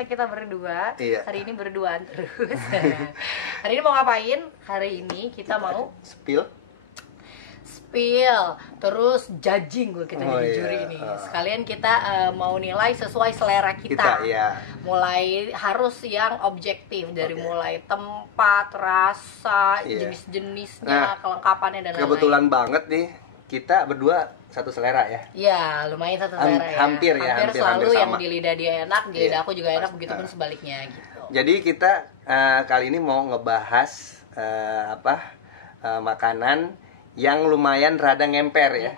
biasa kita berdua. Iya. Hari ini berduaan terus. Hari ini mau ngapain? Hari ini kita mau spill, terus judging kita jadi juri ini. Sekalian kita mau nilai sesuai selera kita. iya. Mulai harus yang objektif dari mulai tempat, rasa, jenis-jenisnya, kelengkapannya dan lain-lain. Kebetulan banget nih kita berdua satu selera ya. Iya, lumayan satu selera ya. Hampir selalu sama. yang di lidah dia enak, di lidah aku juga enak, begitu pun sebaliknya gitu. Jadi kita kali ini mau ngebahas makanan yang lumayan rada ngemper ya.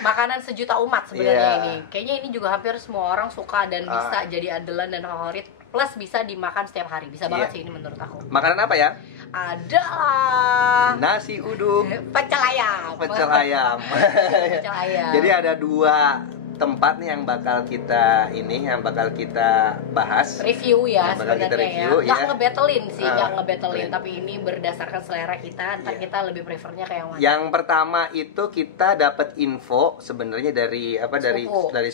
Makanan sejuta umat sebenarnya ini. Kayaknya ini juga hampir semua orang suka dan bisa jadi andalan dan favorit. Plus bisa dimakan setiap hari. Bisa banget sih ini menurut aku. Makanan apa ya? Adalah nasi uduk, pecel ayam. Pecel ayam. Jadi ada dua tempat nih yang bakal kita bahas. Review ya sebenarnya ya. Nggak ngebetelin sih, tapi ini berdasarkan selera kita. Ntar kita lebih prefernya kayak yang mana. Yang pertama itu kita dapat info sebenarnya dari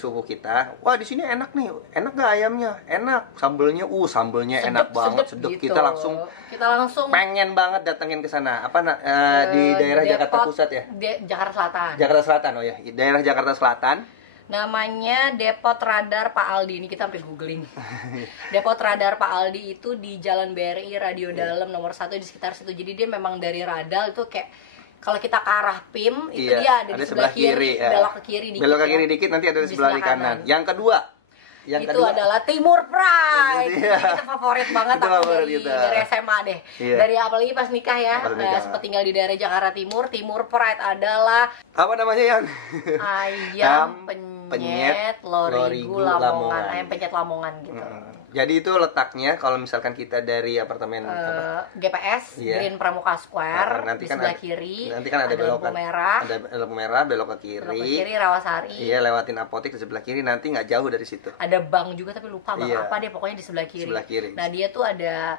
sepupu kita. Wah, di sini enak nih. Enak nggak ayamnya? Enak. Sambelnya enak banget, sedep gitu. Kita langsung pengen banget datengin ke sana. Di daerah Jakarta Pusat ya? Jakarta Selatan. Jakarta Selatan, oh ya. Daerah Jakarta Selatan. Namanya Depot Radar Pak Aldi. Ini kita sampai googling. Depot Radar Pak Aldi itu di Jalan BRI Radio Dalam nomor 1 di sekitar situ. Jadi dia memang dari Radal itu kayak kalau kita ke arah PIM itu dia ada di sebelah kiri ya. Belok ke kiri dikit. Belok ke kiri dikit nanti ada di sebelah kanan. Yang kedua adalah Timur Pride. Kita favorit banget dari SMA deh. Dari apalagi pas nikah ya. Sempat tinggal di daerah Jakarta Timur. Timur Pride adalah apa namanya yang ayam penyet Lorigu Lamongan. Ayam penyet Lamongan gitu. Jadi itu letaknya kalau misalkan kita dari apartemen GPS Green Pramuka Square nanti di kan sebelah kiri. Nanti kan ada belokan merah. Ada lampu merah, belok ke kiri. Belok ke kiri Rawasari. Iya, lewatin apotek di sebelah kiri, nanti nggak jauh dari situ. Ada bank juga tapi lupa bank apa deh, pokoknya di sebelah kiri. Nah, dia tuh ada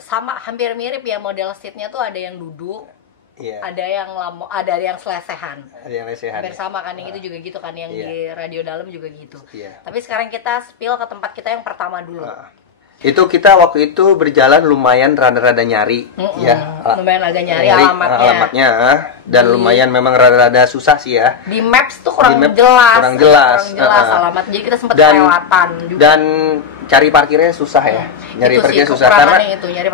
sama hampir mirip ya model seatnya tuh ada yang duduk. Ada yang selesehan. Hampir sama kan yang itu juga gitu kan yang di Radio Dalam juga gitu. Tapi sekarang kita spill ke tempat kita yang pertama dulu. Itu kita waktu itu berjalan lumayan rada-rada nyari ya. Lumayan agak nyari alamatnya dan lumayan memang rada-rada susah sih ya. Di Maps tuh kurang jelas alamat. Jadi kita sempat kelewatan juga. Dan cari parkirnya susah ya. Nyari parkirnya susah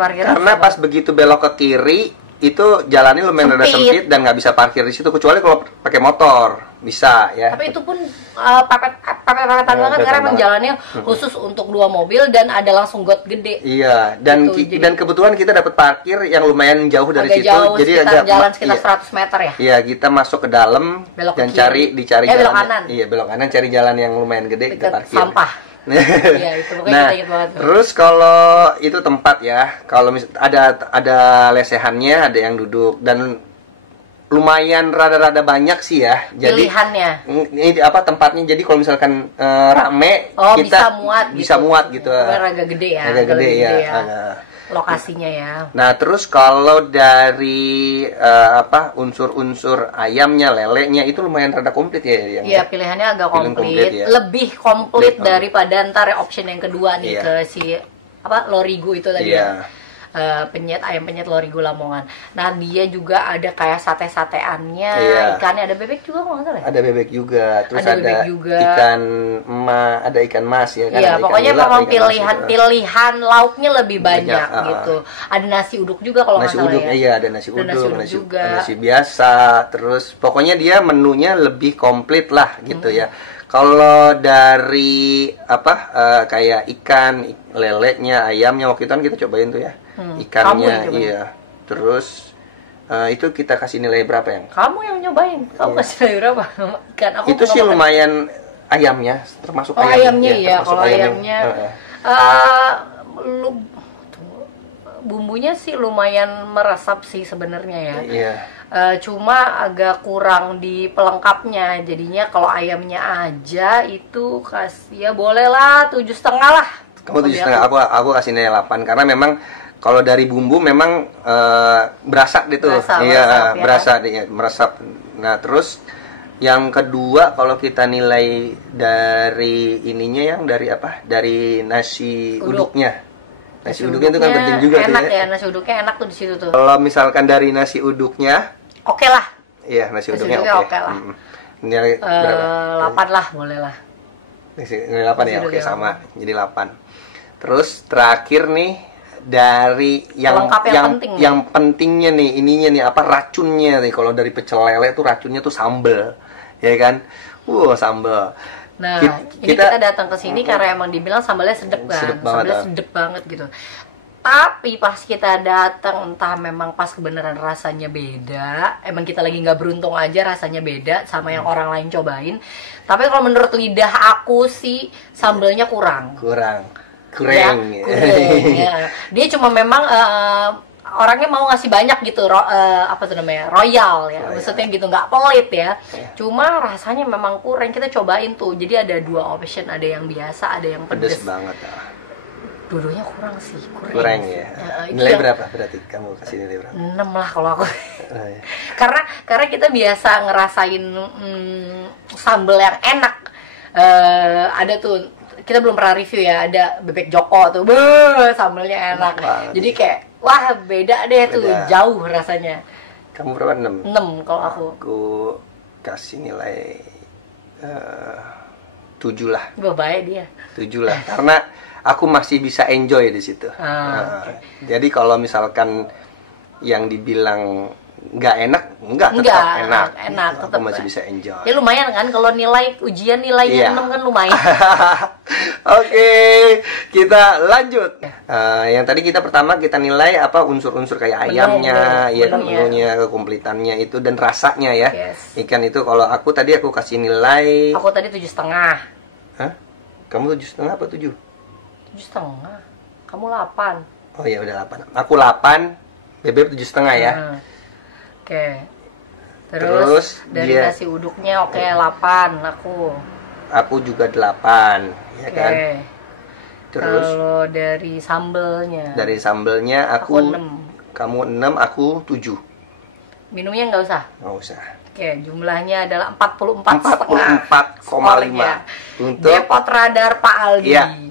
karena pas begitu belok ke kiri itu jalannya lumayan rada sempit dan nggak bisa parkir di situ kecuali kalau pakai motor bisa ya. Tapi itu pun pepet-pepetan banget karena memang jalannya khusus untuk 2 mobil dan ada langsung got gede. Iya, dan dan kebetulan kita dapat parkir yang lumayan jauh dari situ. Jadi jalan sekitar 100 meter ya. Iya, kita masuk ke dalam dan dicari jalan. Belok kanan. Iya, belok kanan cari jalan yang lumayan gede kita parkir. Sampah. Iya, itu pokoknya kita ingat banget. Terus kalau itu tempat ya, kalau ada lesehannya, ada yang duduk dan lumayan rada-rada banyak sih ya. Jadi pilihannya. Ini tempatnya. Jadi kalau misalkan rame kita bisa muat gitu. Agak gede ya. Agak gede ya. Lokasinya ya. Nah, terus kalau dari unsur-unsur ayamnya, lelenya itu lumayan rada komplit ya. Iya, pilihannya agak komplit. Ya. Lebih komplit daripada ntar option yang kedua nih ke si Lorigu itu tadi ya. Ayam penyet Lorigu Lamongan. Nah, dia juga ada kayak sate-sateannya, ikannya, ada bebek juga kalau nggak salah. Ada bebek juga, terus ada ikan mas ya kan. Iya, pokoknya memang pilihan lauknya lebih banyak gitu. Ada nasi uduk juga kalau nggak salah ya. Iya, ada nasi uduk, nasi biasa, terus pokoknya dia menunya lebih komplit lah gitu ya. Kalau dari kayak ikan, lelenya, ayamnya waktu itu kan kita cobain tuh ya. Ikannya terus itu kita kasih nilai berapa yang? Kamu yang nyobain. Kamu kasih nilai berapa? Ikan aku itu sih lumayan ayamnya termasuk ayamnya ya. Kalau ayamnya bumbunya sih lumayan meresap sih sebenarnya ya. Iya. Cuma agak kurang di pelengkapnya. Jadinya kalau ayamnya aja itu kasih ya bolehlah 7,5 lah. Kamu 7,5, aku kasih nilai 8 karena memang kalau dari bumbu memang berasa gitu. Berasa dia meresap. Nah, terus Yang kedua kalau kita nilai dari ininya yang dari apa? Dari nasi uduknya. Nasi uduknya itu kan penting juga enak tuh ya. Nasi uduknya enak tuh di situ tuh. Kalau misalkan dari nasi uduknya, oke lah. Iya, nasi uduknya oke lah. Nilai berapa? 8 lah, boleh lah. Nilai 8 ya, oke sama. Jadi 8. Terus terakhir nih dari yang pentingnya nih, ininya nih apa racunnya nih. Kalau dari pecel lele tuh racunnya tuh sambel, ya kan? Sambel. Nah, kita datang ke sini karena emang dibilang sambalnya sedep kan, sambalnya sedep banget gitu. Tapi pas kita datang, entah memang pas kebenaran rasanya beda, emang kita lagi nggak beruntung aja rasanya beda sama yang orang lain cobain. Tapi kalau menurut lidah aku sih sambalnya kurang. Ya. Dia cuma memang orangnya mau ngasih banyak gitu, apa tuh namanya, royal ya, maksudnya gitu, nggak pelit ya. Cuma rasanya memang kurang. Kita cobain tuh, jadi ada 2 option, ada yang biasa, ada yang pedes banget. Dua-duanya kurang sih, kurang ya. Nilai berapa berarti kamu kasih nilai berapa? 6 lah kalau aku. Karena kita biasa ngerasain sambal yang enak. Ada tuh, kita belum pernah review ya, ada bebek Joko tuh, sambalnya enak. Jadi kayak wah beda deh tuh, jauh rasanya. Kamu berapa? 6? 6 kalau aku. Aku kasih nilai 7 lah. Baik dia. 7 lah, karena aku masih bisa enjoy di situ. Okay. Jadi kalau misalkan yang dibilang nggak enak, tetap enak. Tetap aku masih bisa enjoy. Ya lumayan kan, kalau ujian nilainya 6 kan lumayan. Oke, kita lanjut. Yang tadi kita pertama kita nilai apa unsur-unsur kayak ayamnya, menunya, kekomplitannya itu dan rasanya ya. Yes. Ikan itu kalau aku kasih nilai. Aku tadi 7,5. Hah? Kamu 7,5 apa 7? 7,5. Kamu 8. Oh ya udah 8. Aku 8, Bebek 7,5 ya. Oke. Terus dari nasi uduknya 8 aku. Aku juga 8, ya kan? Terus kalau dari sambelnya. Dari sambelnya aku 6. Kamu 6, aku 7. Minumnya nggak usah? Nggak usah. Oke, jumlahnya adalah 44,5 untuk Depot Radar Pak Aldi. Iya.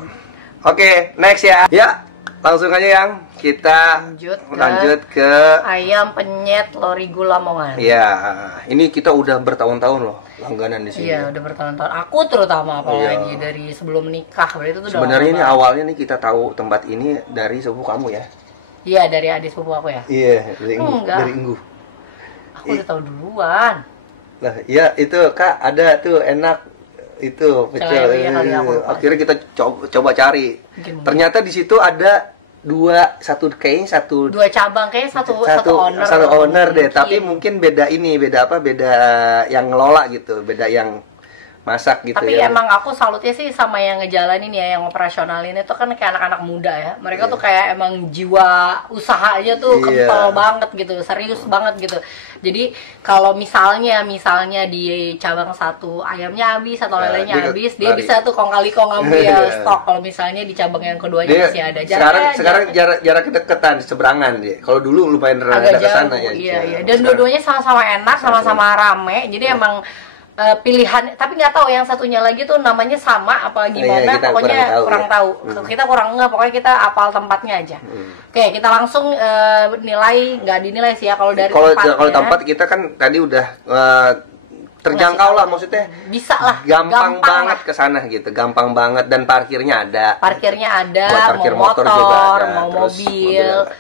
Oke, next ya. Ya, langsung aja yang kita lanjut ke ayam penyet Lorigu Lamongan. Iya, ini kita udah bertahun-tahun loh langganan di sini. Iya, udah bertahun-tahun. Aku terutama apalagi dari sebelum nikah. Berarti itu sebenarnya ini awalnya nih kita tahu tempat ini dari sepupu kamu ya. Iya, dari adik sepupu aku ya. Iya, dari Inggu. Aku udah tahu duluan. Nah, ya itu Kak, ada tuh enak itu pecel. Akhirnya kita coba cari. Ternyata di situ ada dua cabang kayak satu owner deh, tapi mungkin beda yang ngelola gitu, beda yang masak gitu. Tapi ya. Emang aku salutnya sih sama yang ngejalanin ya, yang operasionalin itu kan kayak anak-anak muda ya. Mereka tuh kayak emang jiwa usahanya tuh kental banget gitu, serius banget gitu. Jadi kalau misalnya di cabang satu ayamnya habis atau lelenya habis, dia bisa tuh kong kali kong ngambil stok. Kalau misalnya di cabang yang keduanya masih ada. Sekarang jaraknya deketan, seberangan dia. Kalau dulu lumayan rada ke sana ya. Iya. Dan dua-duanya sama-sama enak, sama-sama rame. Jadi emang pilihan, tapi nggak tahu yang satunya lagi tuh namanya sama apa gimana, pokoknya kurang tahu. Kita kurang pokoknya kita apal tempatnya aja. Oke, kita langsung nggak dinilai sih ya kalau dari tempatnya. Kalau tempat kita kan tadi udah terjangkau lah, maksudnya bisa lah, gampang banget ke sana gitu, gampang banget, dan parkirnya ada buat parkir mau motor juga ada, mau terus mobil.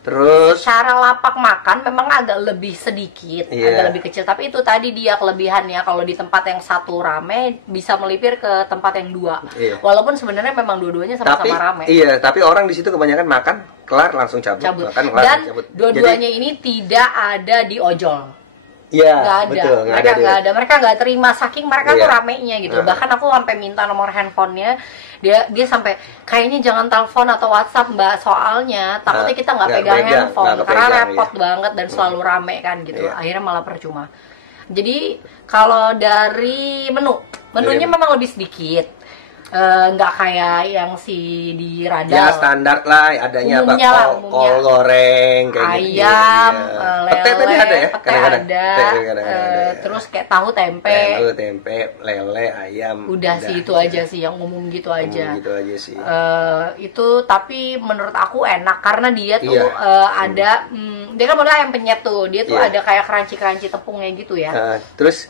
Terus secara lapak makan memang agak lebih sedikit, agak lebih kecil. Tapi itu tadi dia kelebihannya, kalau di tempat yang satu rame bisa melipir ke tempat yang 2. Walaupun sebenarnya memang dua-duanya sama-sama rame. Iya, tapi orang di situ kebanyakan makan kelar langsung cabut. Dan dua-duanya ini tidak ada di ojol. Iya, betul. Mereka nggak terima, saking mereka tuh ramenya gitu. Bahkan aku sampai minta nomor handphonenya. Dia sampai kayaknya jangan telepon atau WhatsApp Mbak, soalnya takutnya kita nggak pegang handphone karena repot banget dan selalu rame kan gitu. Akhirnya malah percuma. Jadi kalau dari menunya memang lebih sedikit. nggak kayak yang si di radal. Ya standar lah, adanya umumnya apa kol goreng kayak ayam, lele, pete tadi ada ya, pete ada, terus kayak tahu tempe, lele, ayam. Udah sih itu aja sih yang umum gitu aja. Gitu aja sih. Itu tapi menurut aku enak karena dia tuh ada, dia kan modal ayam penyet tuh, dia tuh ada kayak crunchy tepungnya gitu ya. Terus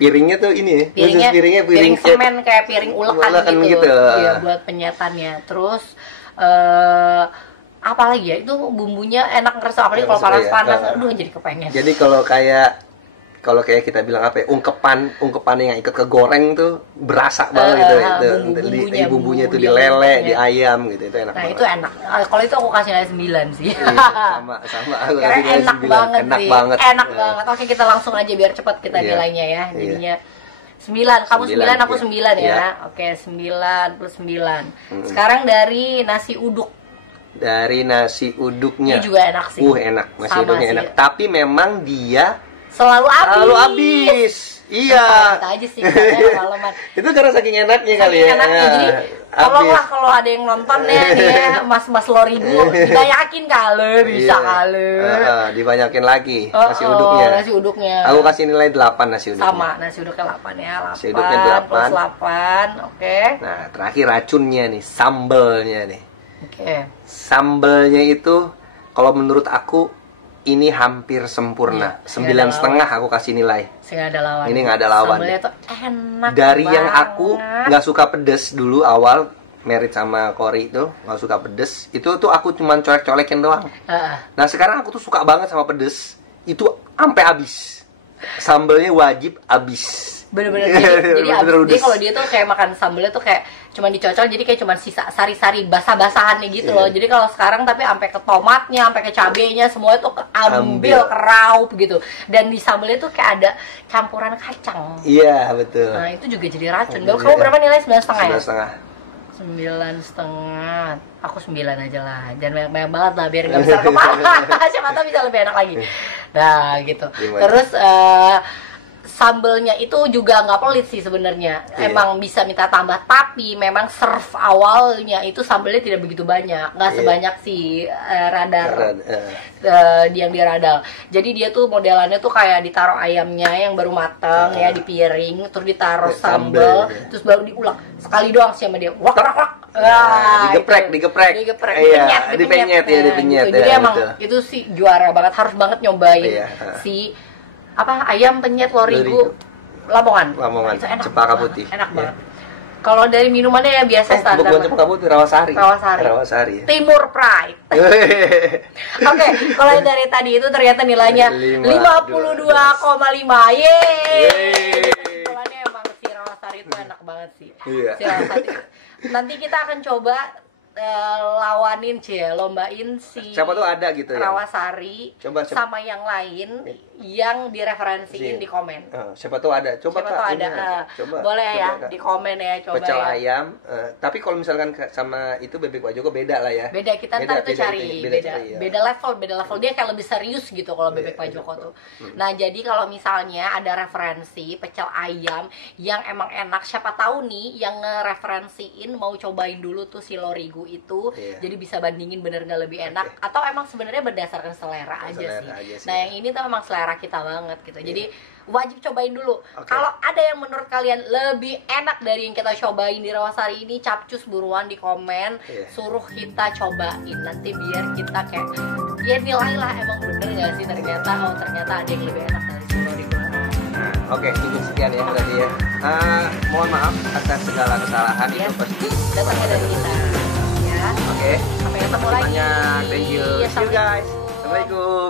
piringnya tuh ini, piring semen kayak piring ulekan gitu. Iya, buat penyetannya. Terus apa lagi ya? Itu bumbunya enak ngerasa, apalagi kalau panas-panas. Aduh, jadi kepengen. Jadi kalau kayak kita bilang apa ya, ungkepan yang ikut ke goreng tuh berasa banget gitu itu bumbunya tuh di lele, di ayam gitu, itu enak banget. Itu enak. Kalau itu aku kasih nilai 9 sih. Sama aku kasih nilai 9. Enak banget. Oke, kita langsung aja biar cepat kita nilainya ya. Jadinya 9, kamu 9, aku 9 ya. Oke, 9 plus 9. Sekarang dari nasi uduk. Dari nasi uduknya. Ini juga enak sih. Enak, nasi uduknya enak. Tapi memang dia selalu habis. Iya. Kita aja sih malam-malam. Itu karena saking enaknya kali ya. Jadi kalau ada yang nonton ya, mas Lorigo, kita yakin kali bisa kali. Dibanyakin lagi nasi uduknya. Nasi uduknya. Aku kasih nilai 8 nasi uduknya. Sama, nasi uduknya 8 ya. 8 nasi uduknya 8 plus 8. Oke. Nah, terakhir racunnya nih, sambelnya nih. Oke. Sambelnya itu kalau menurut aku ini hampir sempurna. 9,5 aku kasih nilai. Nggak ada lawan. Ini nggak ada lawan. Sambelnya tuh enak dari banget. Yang aku nggak suka pedes dulu awal merit sama Cory itu nggak suka pedes. Itu tuh aku cuman colek-colekin doang. Nah sekarang aku tuh suka banget sama pedes. Itu sampai habis. Sambelnya wajib habis. Bener-bener jadi kalau dia tuh kayak makan sambelnya tuh kayak cuma dicocol, jadi kayak cuma sisa sari-sari basah-basahannya gitu loh. Jadi kalau sekarang tapi sampai ke tomatnya, sampai ke cabenya, semua itu ambil keraup gitu. Dan di sambelnya tuh kayak ada campuran kacang. Iya betul. Nah itu juga jadi racun. Kamu berapa nilai? 9,5 ya? 9,5. 9,5. Aku 9 aja lah. Jangan banyak banget lah biar nggak besar kepala. Siapa tahu bisa lebih enak lagi. Nah gitu. Terus sambelnya itu juga nggak pelit sih sebenarnya. Emang bisa minta tambah, tapi memang serve awalnya itu sambelnya tidak begitu banyak, nggak sebanyak si radar yang di radal. Jadi dia tuh modelannya tuh kayak ditaruh ayamnya yang baru mateng ya di piring, terus ditaruh sambel, terus baru diulek sekali doang sih sama dia. Wak. Digeprek. Dipenyet. Jadi emang itu sih juara banget, harus banget nyobain si ayam penyet Lorigo Lamongan. Itu enak Cempaka Putih. Enak banget. Kalau dari minumannya ya biasa standar. Bukan Cempaka Putih, Rawasari. Timur Pride. Oke, kalau yang dari tadi itu ternyata nilainya 52,5. Yeay. Soalnya emang si Rawasari itu enak banget sih. Si Rawasari. Nanti kita akan coba lawanin lombain si siapa tuh ada gitu ya Rawasari sama yang lain yang direferensiin di komen. Siapa tuh ada, coba boleh ya di komen ya, coba pecel ya. ayam, tapi kalau misalkan sama itu bebek Pak Joko beda lah ya. Beda, kita ntar tuh cari beda level dia kayak lebih serius gitu kalau bebek Pak Joko tuh. Nah jadi kalau misalnya ada referensi pecel ayam yang emang enak, siapa tahu nih yang ngereferensiin mau cobain dulu tuh si Lorigo itu, jadi bisa bandingin bener nggak lebih enak atau emang sebenarnya berdasarkan selera aja sih. Nah yang ini tuh memang selera kita banget gitu. Jadi wajib cobain dulu. Kalau ada yang menurut kalian lebih enak dari yang kita cobain di Rawasari ini, capcus buruan di komen, suruh kita cobain. Nanti biar kita kayak ya nilai lah emang bener nggak sih ternyata ada yang lebih enak dari Lorigo. Oke, cukup sekian ya tadi ya. Mohon maaf atas segala kesalahan itu pasti datangnya dari kita. Ya. Oke. Sampai ketemu lagi. Thank you. See you guys. Assalamualaikum.